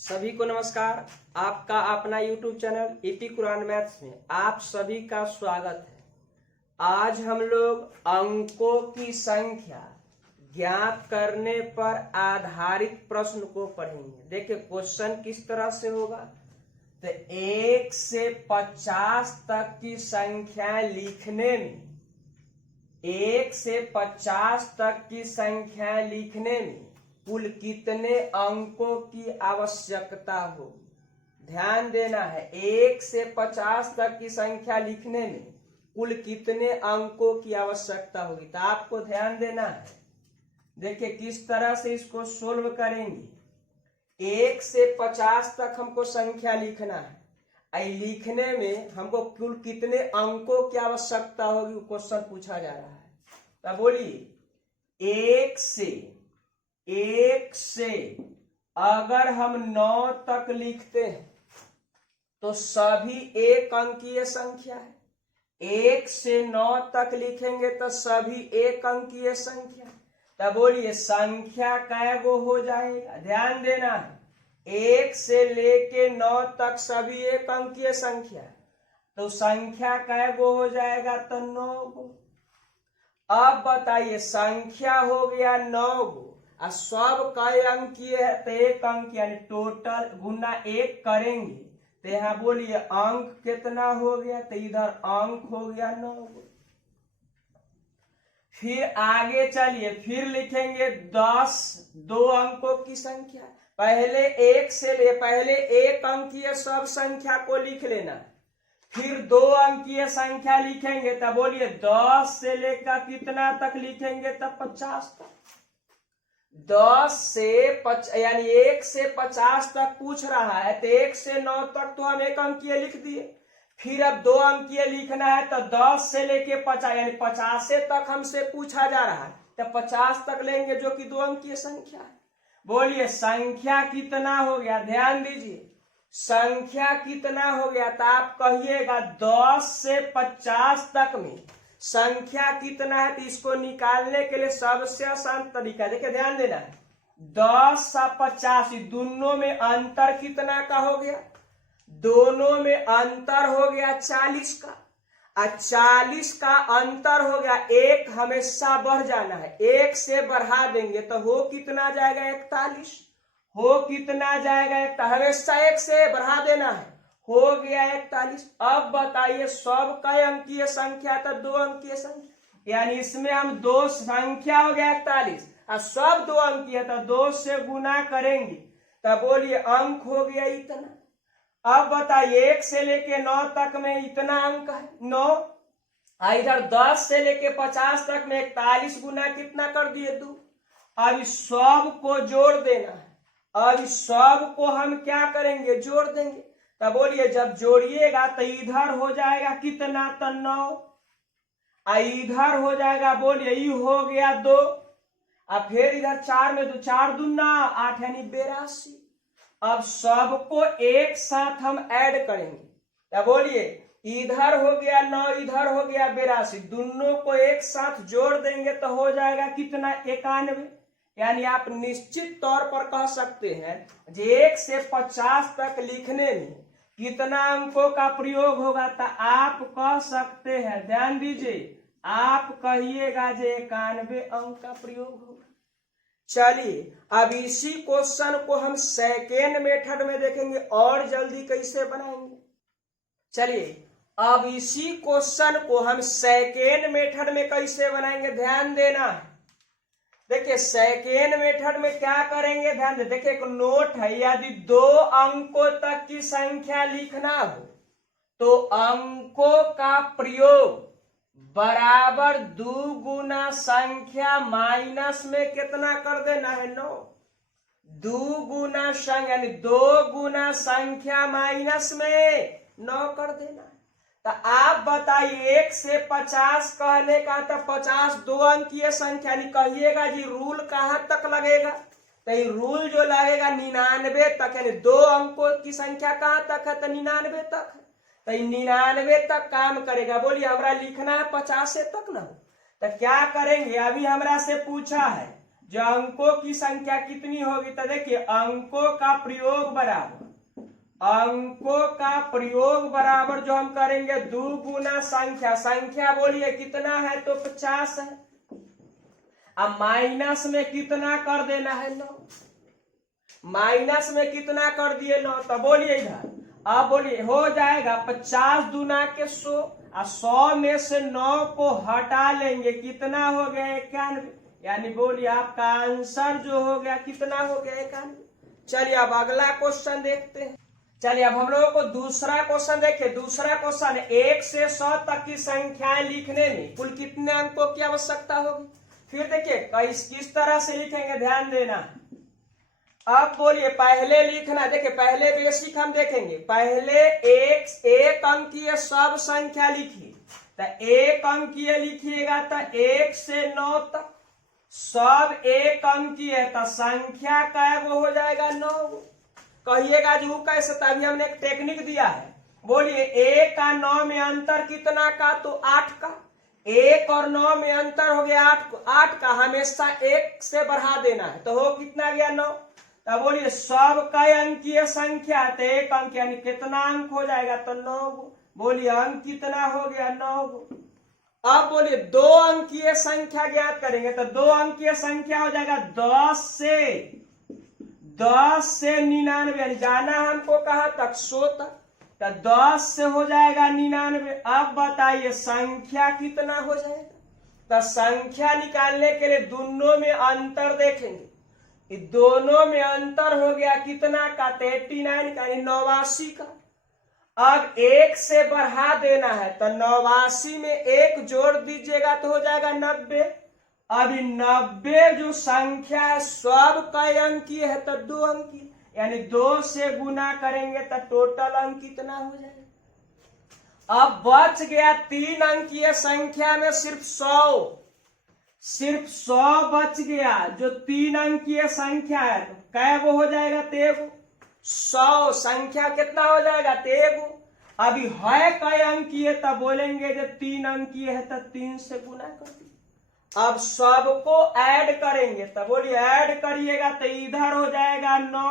सभी को नमस्कार। आपका अपना YouTube channel ET Quran maths में आप सभी का स्वागत है। आज हम लोग अंकों की संख्या ज्ञात करने पर आधारित प्रश्न को पढ़ेंगे। देखिए क्वेश्चन किस तरह से होगा। तो 1 से 50 तक की संख्या लिखने में 1 से 50 तक की संख्या लिखने में कुल कितने अंकों की आवश्यकता होगी। ध्यान देना है, 1 से 50 तक की संख्या लिखने में कुल कितने अंकों की आवश्यकता होगी। तो आपको ध्यान देना है। देखिए किस तरह से इसको सोल्व करेंगे। 1 से 50 तक हमको संख्या लिखना है। लिखने में हमको कुल कितने अंकों की आवश्यकता होगी वो क्वेश्चन पूछा जा रहा है। तो बोलिए 1 से अगर हम 9 तक लिखते हैं तो सभी एक अंकीय संख्या है। 1 से 9 तक लिखेंगे तो सभी एक अंकीय संख्या। तब बोलिए संख्या कै गो हो जाएगा। ध्यान देना है, 1 से लेके 9 तक सभी एक अंकीय संख्या, तो संख्या कै गो हो जाएगा तो 9 गो। अब बताइए संख्या हो गया 9 गो और सब कई अंकीय है तो एक अंक यानी टोटल गुना 1 करेंगे तो यहाँ बोलिए अंक कितना हो गया। तो इधर अंक हो गया 9 गो। फिर आगे चलिए, फिर लिखेंगे 10 दो अंकों की संख्या। पहले 1 से ले पहले एक अंकीय सब संख्या को लिख लेना, फिर 2 अंकीय संख्या लिखेंगे। तब बोलिए 10 से लेकर कितना तक लिखेंगे तब 50 तक। 10 से यानी 1 से 50 तक पूछ रहा है तो 1 से 9 तक तो हम एक अंकीय लिख दिए। फिर अब 2 अंकीय लिखना है तो 10 से लेके 50 यानी 50 तक हमसे पूछा जा रहा है तो 50 तक लेंगे जो कि 2 अंकीय संख्या है। बोलिए संख्या कितना हो गया। ध्यान दीजिए संख्या कितना हो गया। तो आप कहिएगा 10 से 50 तक में संख्या कितना है। तो इसको निकालने के लिए सबसे आसान तरीका देखिए, ध्यान देना है, 10 और 50 दोनों में अंतर कितना का हो गया। दोनों में अंतर हो गया 40 का, और 40 का अंतर हो गया। 1 हमेशा बढ़ जाना है, 1 से बढ़ा देंगे तो हो कितना जाएगा 41। हो कितना जाएगा 41, हमेशा 1 से बढ़ा देना है, हो गया 41। अब बताइए सब कई अंकीय संख्या तो 2 अंकीय संख्या, यानी इसमें हम 2 संख्या हो गया 41 और सब 2 अंकीय तो 2 से गुना करेंगे तब बोलिए अंक हो गया इतना। अब बताइए 1 से लेके 9 तक में इतना अंक है 9, इधर 10 से लेके 50 तक में 41 गुना कितना कर दिए 2। अब इस सब को जोड़ देना है। अब इस सब को हम क्या करेंगे जोड़ देंगे। तब बोलिए जब जोड़िएगा तो इधर हो जाएगा कितना तो 9, इधर हो जाएगा बोलिए ये हो गया 2, और फिर इधर 4 में 2 4 दूना 8 यानी 82। अब सबको एक साथ हम ऐड करेंगे। तब बोलिए इधर हो गया 9 इधर हो गया 82, दोनों को एक साथ जोड़ देंगे तो हो जाएगा कितना 91। यानी आप निश्चित तौर पर कह सकते हैं कि 1 से 50 तक लिखने में कितना अंकों का प्रयोग होगा। तो आप कह सकते हैं, ध्यान दीजिए, आप कहिएगा जे 91 अंक का प्रयोग होगा। चलिए अब इसी क्वेश्चन को हम सेकेंड मेथड में देखेंगे और जल्दी कैसे बनाएंगे। चलिए अब इसी क्वेश्चन को हम सेकेंड मेथड में कैसे बनाएंगे, ध्यान देना है। देखिए सेकेंड मेथड में क्या करेंगे, ध्यान दे। देखिए एक नोट है, यदि 2 अंकों तक की संख्या लिखना हो तो अंकों का प्रयोग बराबर 2 गुना संख्या माइनस में कितना कर देना है 9। 2 गुना संख्या यानी 2 गुना संख्या माइनस में 9 कर देना है। तो आप बताइए 1 से 50 कहने का तो 50 2 अंकीय संख्या, नहीं कहिएगा जी रूल कहां तक लगेगा। तो ये रूल जो लगेगा 99 तक, यानी 2 अंकों की संख्या कहां तक है तो 99 तक है। तो 99 तक काम करेगा। बोलिए हमरा लिखना है 50 तक ना हो तो क्या करेंगे। अभी हमरा से पूछा है जो अंकों की संख्या कितनी होगी, तो देखिए अंकों का प्रयोग बराबर जो हम करेंगे 2 गुना संख्या बोलिए कितना है, तो 50 है। अब माइनस में कितना कर देना है, 9। माइनस में कितना कर दिए, 9। तो बोलिए इधर, अब बोलिए हो जाएगा 50 दूना के 100, और 100 में से 9 को हटा लेंगे, कितना हो गया, 91। यानी बोलिए आपका आंसर जो हो गया कितना हो गया, 91। चलिए अब अगला क्वेश्चन देखते हैं। चलिए अब हम लोगों को दूसरा क्वेश्चन देखिए। दूसरा क्वेश्चन 1 से 100 तक की संख्याएं लिखने में कुल कितने अंकों की आवश्यकता होगी। फिर देखिए किस तरह से लिखेंगे, ध्यान देना। अब बोलिए पहले लिखना, देखिए पहले बेसिक हम देखेंगे। पहले एक अंकीय सब संख्या लिखिए, तो एक अंकीय लिखिएगा तो 1 से 9 तक सब एक अंकीय है, तो संख्या का वो हो जाएगा 9। कहिएगा जो कैसे, तभी हमने एक टेक्निक दिया है। बोलिए 1 का 9 में अंतर कितना का, तो 8 का। 1 और 9 में अंतर हो गया 8 का, हमेशा 1 से बढ़ा देना है, तो हो कितना गया, 9। तब बोलिए सब कई अंकीय संख्या, तो 1 अंक यानी कितना अंक हो जाएगा, तो 9। बोलिए अंक कितना हो गया, 9। अब बोलिए 2 अंकीय संख्या ज्ञात करेंगे, तो 2 अंकीय संख्या हो जाएगा 10 से 99, यानी जाना हमको कहा तक 100 तक, तो 10 से हो जाएगा 99। अब बताइए संख्या कितना हो जाएगा, तो संख्या निकालने के लिए दोनों में अंतर देखेंगे। दोनों में अंतर हो गया कितना का, 89 का, यानी 89 का। अब 1 से बढ़ा देना है, तो 89 में 1 जोड़ दीजिएगा तो हो जाएगा 90। अभी 90 जो संख्या है सब कई अंकीय है, तो 2 अंकीय, यानी 2 से गुना करेंगे तो टोटल अंक कितना हो जाएगा। अब बच गया 3 अंकीय संख्या में सिर्फ 100 बच गया, जो 3 अंकीय संख्या है, तो कै वो हो जाएगा, 13। 100 संख्या कितना हो जाएगा, 13। अभी है कई अंकीय, तब बोलेंगे जब 3 अंकीय है तो 3 से गुना कर दिए। अब सबको ऐड करेंगे, तब बोलिए ऐड करिएगा तो इधर हो जाएगा 9।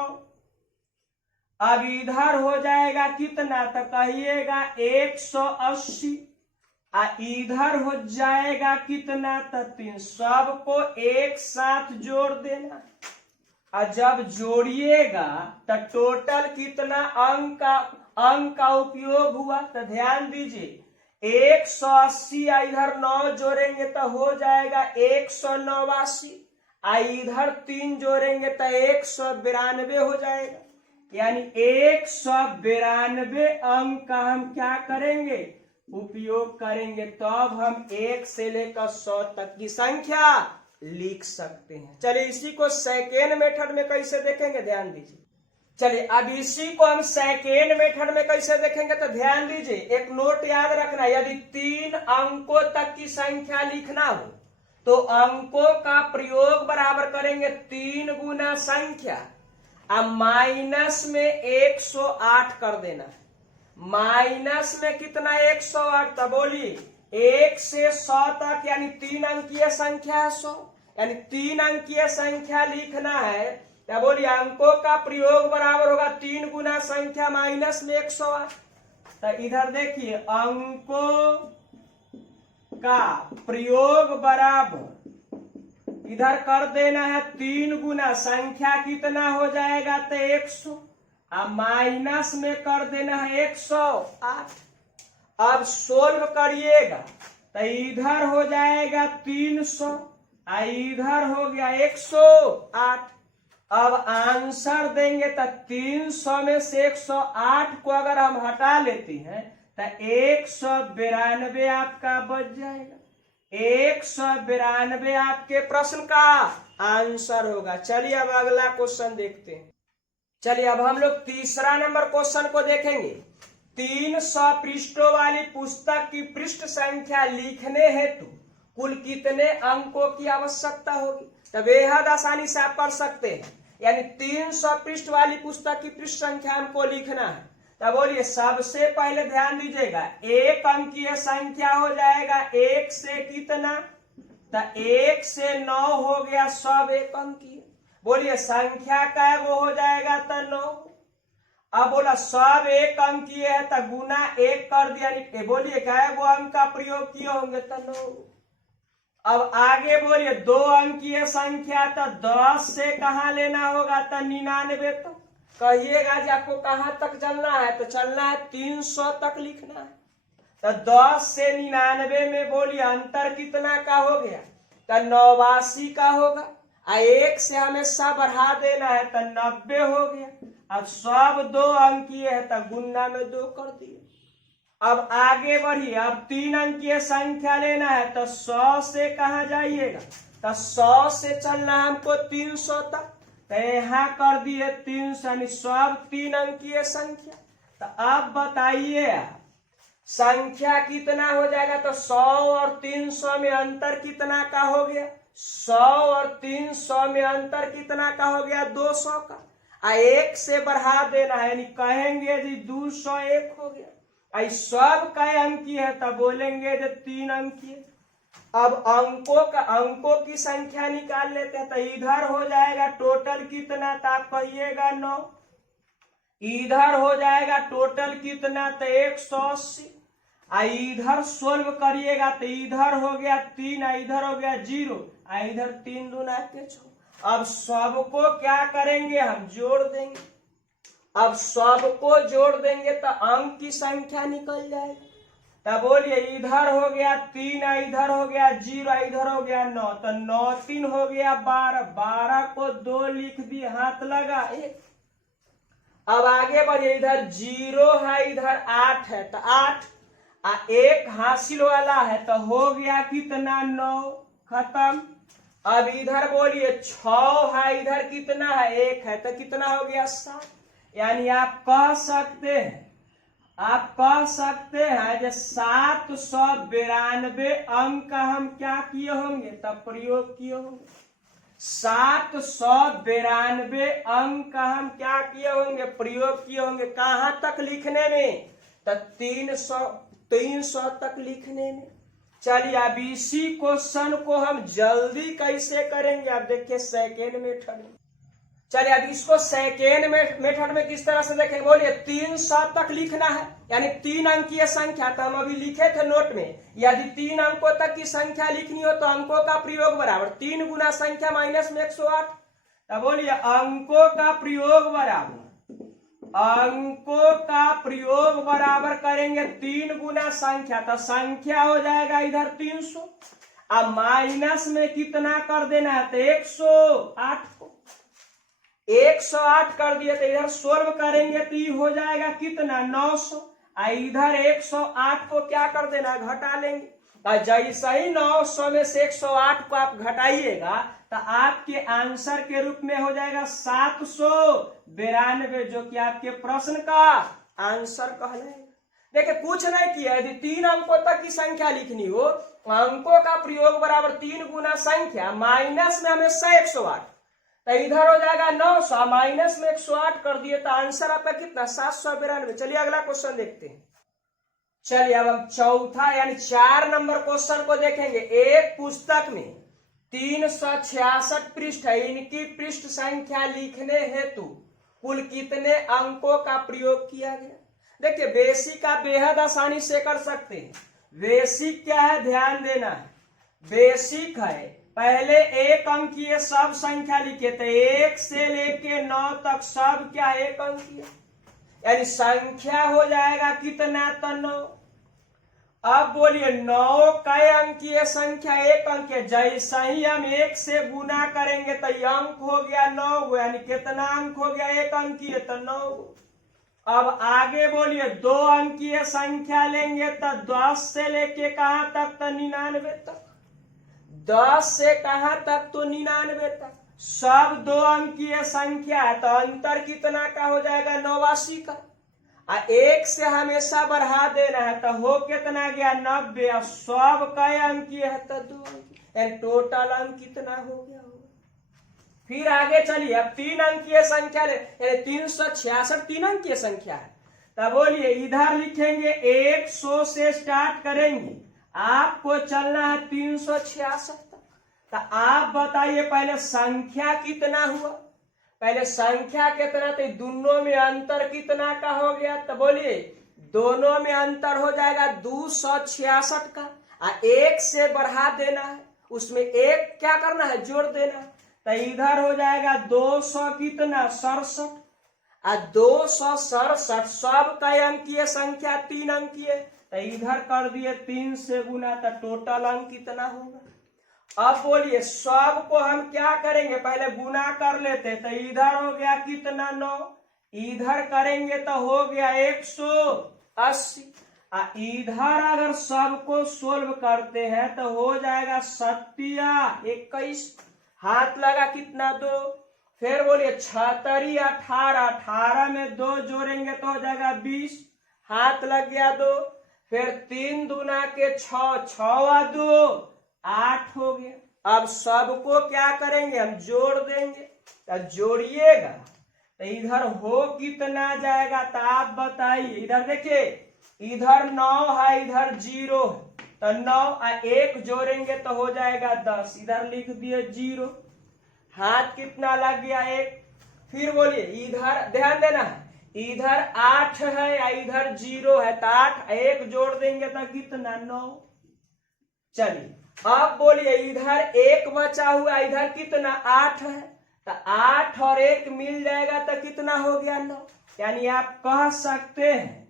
अब इधर हो जाएगा कितना, तो कहिएगा 180, इधर हो जाएगा कितना, तो 3। सबको एक साथ जोड़ देना, और जब जोड़िएगा तो टोटल कितना अंक का उपयोग हुआ, तो ध्यान दीजिए 180 इधर 9 जोड़ेंगे तो हो जाएगा 189, इधर 3 जोड़ेंगे तो 192 हो जाएगा। यानी 192 अंक का हम क्या करेंगे, उपयोग करेंगे, तब हम 1 से लेकर 100 तक की संख्या लिख सकते हैं। चलिए इसी को सेकेंड मेथड में कैसे देखेंगे, ध्यान दीजिए। चलिए अब इसी को हम सेकेंड मेथड में कैसे देखेंगे, तो ध्यान दीजिए, एक नोट याद रखना। यदि 3 अंकों तक की संख्या लिखना हो तो अंकों का प्रयोग बराबर करेंगे 3 गुना संख्या, अब माइनस में 108 कर देना है। माइनस में कितना, 108, तो बोलिए 1 से 100 तक यानी 3 अंकीय संख्या है 100, यानी 3 अंकीय संख्या लिखना है, तो बोलिए अंकों का प्रयोग बराबर होगा 3 गुना संख्या माइनस में 108। तो इधर देखिए अंकों का प्रयोग बराबर इधर कर देना है 3 गुना संख्या कितना हो जाएगा, तो 100, अब माइनस में कर देना है 108। अब सोल्व करिएगा तो इधर हो जाएगा 300, इधर हो गया 108। अब आंसर देंगे तो 300 में से 108 को अगर हम हटा लेते हैं तो 192 आपका बच जाएगा। 192 आपके प्रश्न का आंसर होगा। चलिए अब अगला क्वेश्चन देखते हैं। चलिए अब हम लोग तीसरा नंबर क्वेश्चन को देखेंगे। 300 पृष्ठों वाली पुस्तक की पृष्ठ संख्या लिखने हेतु कुल कितने अंकों की आवश्यकता होगी। तो बेहद आसानी से आप कर सकते हैं, यानी 300 पृष्ठ वाली पुस्तक की पृष्ठ संख्या हमको लिखना है। तो बोलिए सबसे पहले ध्यान दीजिएगा, एक अंकीय संख्या हो जाएगा 1 से कितना तो 1 से 9 हो गया सब एक अंकीय। बोलिए संख्या का वो हो जाएगा तो 9। अब बोला सब एक अंकीय है तो गुना 1 कर दिया। बोलिए क्या वो अंक का प्रयोग किए होंगे तो 9। अब आगे बोलिए 2 अंकीय संख्या तो 10 से कहाँ लेना होगा तो 99 तक। कहिएगा जी आपको कहाँ तक चलना है तो चलना है 300 तक लिखना है। तो 10 से 99 में बोलिए अंतर कितना का हो गया तो 89 का होगा। 1 से हमेशा बढ़ा देना है तो 90 हो गया। अब सब 2 अंकीय है तो गुना में 2 कर दिए। अब आगे बढ़िए, अब 3 अंकीय संख्या लेना है तो 100 से कहा जाइएगा तो 100 से चलना है हमको 300 तक। तो यहाँ कर दिए 300 यानी सब 3 अंकीय संख्या। तो अब बताइए आप संख्या कितना हो जाएगा तो 100 और 300 में अंतर कितना का हो गया। 100 और 300 में अंतर कितना का हो गया 200 का। 1 से बढ़ा देना है यानी कहेंगे जी 201 हो गया। सब कई अंकीय है तब बोलेंगे जो 3 अंकीय। अब अंकों की संख्या निकाल लेते हैं तो इधर हो जाएगा टोटल कितना तो आप कहिएगा 9। इधर हो जाएगा टोटल कितना तो 180। इधर सोल्व करिएगा तो इधर हो गया 3 इधर हो गया 0 इधर 3 दूना के 6। अब सबको क्या करेंगे हम जोड़ देंगे। अब सबको जोड़ देंगे तो अंक की संख्या निकल जाएगी। तब बोलिए इधर हो गया 3 इधर हो गया 0 इधर हो गया 9 तो 9 3 हो गया 12। 12 को 2 लिख दिए हाथ लगा 1। अब आगे बढ़िए इधर 0 है इधर 8 है तो 8 1 हासिल वाला है तो हो गया कितना 9 खत्म। अब इधर बोलिए 6 है इधर कितना है 1 है तो कितना हो गया 7। यानी आप कह सकते हैं जो 792 अंक का हम क्या किए होंगे तब प्रयोग किए होंगे। 792 अंक का हम क्या किए होंगे प्रयोग किए होंगे। कहां तक लिखने में तो 300 तक लिखने में। चलिए अब इसी क्वेश्चन को हम जल्दी कैसे करेंगे आप देखिए सेकेंड मेथड में। चलिए अब इसको सेकेंड मेथड में किस तरह से देखेंगे। बोलिए 300 तक लिखना है यानी 3 अंकीय संख्या। तो हम अभी लिखे थे नोट में यदि 3 अंकों तक की संख्या लिखनी हो तो अंकों का प्रयोग बराबर 3 गुना संख्या माइनस में 108। तो बोलिए अंकों का प्रयोग बराबर करेंगे 3 गुना संख्या तो संख्या हो जाएगा इधर 300। अब माइनस में कितना कर देना है तो 108 को 108 कर दिए तो इधर सोल्व करेंगे तो ये हो जाएगा कितना 900। इधर 108 को क्या कर देना घटा लेंगे। जैसे ही 900 में से 108 को आप घटाइएगा तो आपके आंसर के रूप में हो जाएगा 792 जो कि आपके प्रश्न का आंसर कहलाएगा। देखिए कुछ नहीं किया यदि 3 अंकों तक की संख्या लिखनी हो अंकों का प्रयोग बराबर 3 गुना संख्या माइनस में हमेशा 108 तो इधर हो जाएगा 900 माइनस में 108 कर दिए तो आंसर आपका कितना 792। चलिए अगला क्वेश्चन देखते हैं। चलिए अब हम चौथा यानी 4 नंबर क्वेश्चन को देखेंगे। एक पुस्तक में 366 पृष्ठ है। इनकी पृष्ठ संख्या लिखने हेतु कुल कितने अंकों का प्रयोग किया गया। देखिए बेसिक आप बेहद आसानी से कर सकते हैं। बेसिक क्या है ध्यान देना है। बेसिक है पहले 1 अंकीय सब संख्या लिखे थे 1 से लेके 9 तक सब क्या 1 अंकीय यानी संख्या हो जाएगा कितना तो 9। अब बोलिए 9 कई अंकीय संख्या 1 अंक है। जैसा ही हम 1 से गुना करेंगे तो अंक हो गया 9 यानी कितना अंक हो गया 1 अंकीय तो 9। अब आगे बोलिए 2 अंकीय संख्या लेंगे तो 10 से लेके कहां तक तो 99 तक। 10 से कहां तक तो 99 तक सब 2 अंकीय संख्या है तो अंतर कितना का हो जाएगा 89 का। 1 से हमेशा बढ़ा देना है तो हो कितना गया 90। अब सब कई अंकीय है तो 2 अंकीय टोटल अंक कितना हो गया होगा। फिर आगे चलिए अब 3 अंकीय संख्या ले 366 3 अंकीय संख्या है तब बोलिए इधर लिखेंगे 100 से स्टार्ट करेंगे आपको चलना है 366 तक। तो आप बताइए पहले संख्या कितना हुआ, पहले संख्या कितना, तो दोनों में अंतर कितना का हो गया, तो बोलिए दोनों में अंतर हो जाएगा 266 का। एक से बढ़ा देना है, उसमें एक क्या करना है, जोड़ देना। तो इधर हो जाएगा 200 कितना 67, 267 सब कई अंकीय संख्या 3 अंकीय, तो इधर कर दिए 3 से गुना, तो टोटल अंक कितना होगा। अब बोलिए सब को हम क्या करेंगे, पहले गुना कर लेते, तो इधर हो गया कितना 9, इधर करेंगे तो हो गया 180, इधर अगर सबको सोल्व करते हैं तो हो जाएगा 21, हाथ लगा कितना 2, फिर बोलिए 76 18, 18 में 2 जोड़ेंगे तो हो जाएगा 20, हाथ लग गया 2, फिर 3 दूना के 6, 6 2 8 हो गया। अब सबको क्या करेंगे, हम जोड़ देंगे, तो जोड़िएगा तो इधर हो कितना जाएगा, तो आप बताइए। इधर देखिए इधर 9 है, इधर 0 है, तो 9 1 जोड़ेंगे तो हो जाएगा 10, इधर लिख दिए 0, हाथ कितना लग गया 1। फिर बोलिए इधर ध्यान देना है, इधर 8 है, इधर 0 है, तो 8 1 जोड़ देंगे तो कितना 9। चलिए अब बोलिए इधर 1 बचा हुआ, इधर कितना 8 है, तो 8 और 1 मिल जाएगा तो कितना हो गया 9। यानी आप कह सकते हैं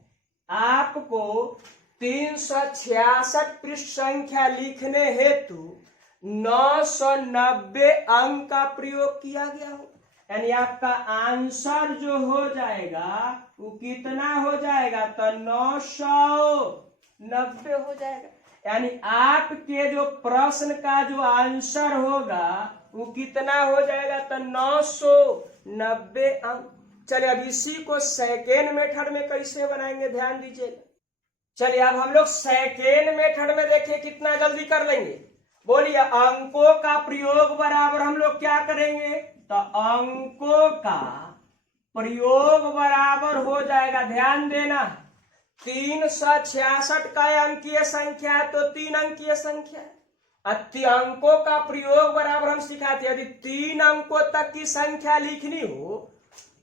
आपको 366 पृष्ठ संख्या लिखने हेतु 990 अंक का प्रयोग किया गया हो। यानी आपका आंसर जो हो जाएगा वो कितना हो जाएगा, तो 990 हो जाएगा। यानी आपके जो प्रश्न का जो आंसर होगा वो कितना हो जाएगा, तो 990 अंक। चलिए अब इसी को सेकेंड मेथड में कैसे बनाएंगे ध्यान दीजिएगा। चलिए अब हम लोग सेकेंड मेथड में देखिए कितना जल्दी कर लेंगे। बोलिए अंकों का प्रयोग बराबर हम लोग क्या करेंगे, तो अंकों का प्रयोग बराबर हो जाएगा, ध्यान देना 366 का अंकीय संख्या है तो 3 अंकीय संख्या है। अंकों का प्रयोग बराबर हम सिखाते हैं, यदि 3 अंकों तक की संख्या लिखनी हो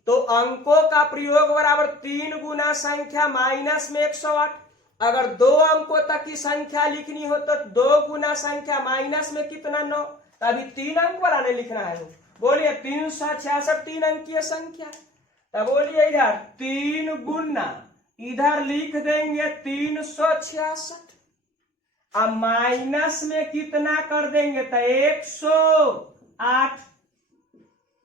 तो अंकों का प्रयोग बराबर 3 गुना संख्या माइनस में 108। अगर 2 अंकों तक की संख्या लिखनी हो तो 2 गुना संख्या माइनस में कितना 9, अभी 3 अंक वाला नहीं लिखना है। बोलिए 366 3 अंकीय संख्या, तब बोलिए इधर 3 गुना, इधर लिख देंगे 366, अब माइनस में कितना कर देंगे तो 108।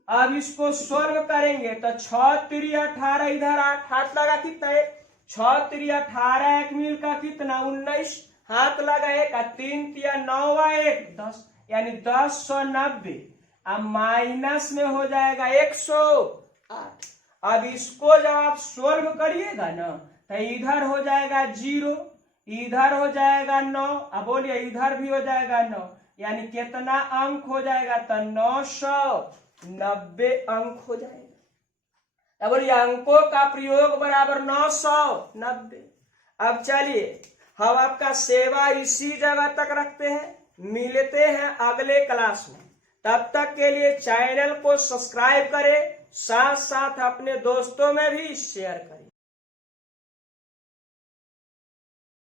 अब इसको सोल्व करेंगे तो 6 3 18, इधर 8, हाथ लगा कितना है, 6 3 18, 1 मिल का कितना 19, हाथ लगा 1, 3 3 9 1 10, यानी 1090। अब माइनस में हो जाएगा 108। अब इसको जब आप सोल्व करिएगा ना तो इधर हो जाएगा 0, इधर हो जाएगा 9, अब बोलिए इधर भी हो जाएगा 9, यानी कितना अंक हो जाएगा, तो 990 अंक हो जाएगा। अब बोलिए अंकों का प्रयोग बराबर 990। अब चलिए हम आपका सेवा इसी जगह तक रखते हैं, मिलते हैं अगले क्लास में। तब तक के लिए चैनल को सब्सक्राइब करें, साथ साथ अपने दोस्तों में भी शेयर करें।